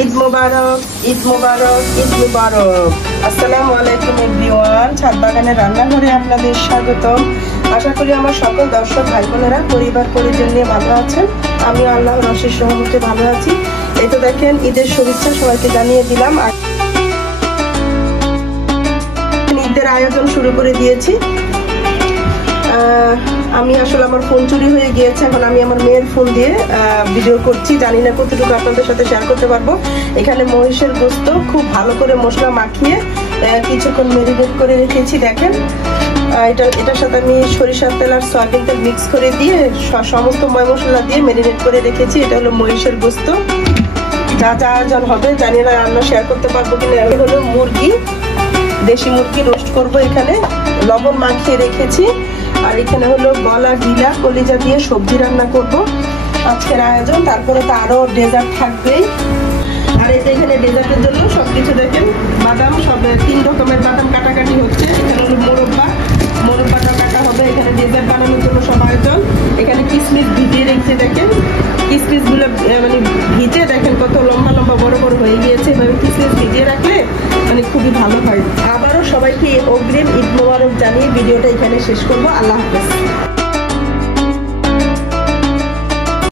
ঈদ মুবারক, ঈদ মুবারক, ঈদ মুবারক। আসসালামু আলাইকুম এভরিওয়ান। ছাদ বাগানের রান্নাঘরে আপনাদের স্বাগতম। আশা করি আমার সকল দর্শক ভাই বোনেরা পরিবার পরিজন নিয়ে ভালো আছেন। আমিও আল্লাহর অশেষ রহমতে ভালো আছি। এই তো দেখেন, ঈদের শুভেচ্ছা সবাইকে জানিয়ে দিলাম। ঈদের আয়োজন শুরু করে দিয়েছি। আমি আসলে আমার ফোন চুরি হয়ে গিয়েছে, এখন আমি আমার মেয়ের ফোন দিয়ে ভিডিও করছি। জানি না কতটুকু আপনাদের সাথে শেয়ার করতে পারবো। এখানে মহিষের গোস্ত খুব ভালো করে মশলা মাখিয়ে কিছুক্ষণ মেরিনেট করে রেখেছি। দেখেন, এটার সাথে আমি সরিষার তেল আর সয়াবিন তেল মিক্স করে দিয়ে সমস্ত ময় মশলা দিয়ে মেরিনেট করে রেখেছি। এটা হলো মহিষের গোস্ত। যা যা আয়োজন হবে জানি না রান্না শেয়ার করতে পারবো কিনা। এটা হলো মুরগি, দেশি মুরগি রোস্ট করব। এখানে লবণ মাখিয়ে রেখেছি। আর এখানে হলো গলা গিলা কলিজা দিয়ে সবজি রান্না করব আজকের আয়োজন। তারপরে তো আরো ডেজার্ট থাকবেই। আর এই যে এখানে ডেজার্টের জন্য সবকিছু দেখেন, বাদাম সব 3 রকমের বাদাম কাটাকাটি হচ্ছে। এখানে হলো মোরব্বাটা কাটা হবে। এখানে ডেজার্ট বানানোর জন্য সব আয়োজন। এখানে কিশমিশ ভিজিয়ে রেখেছে। দেখেন কিশমিশ গুলো মানে ভিজে দেখেন কত লম্বা লম্বা বড় বড় হয়ে গিয়েছে। এভাবে কিশমিশ ভিজিয়ে রাখলে মানে খুবই ভালো হয়। আবারও সবাইকে অগ্রিম ঈদ মোবারক জানিয়ে ভিডিওটা এখানে শেষ করবো। আল্লাহ হাফেজ।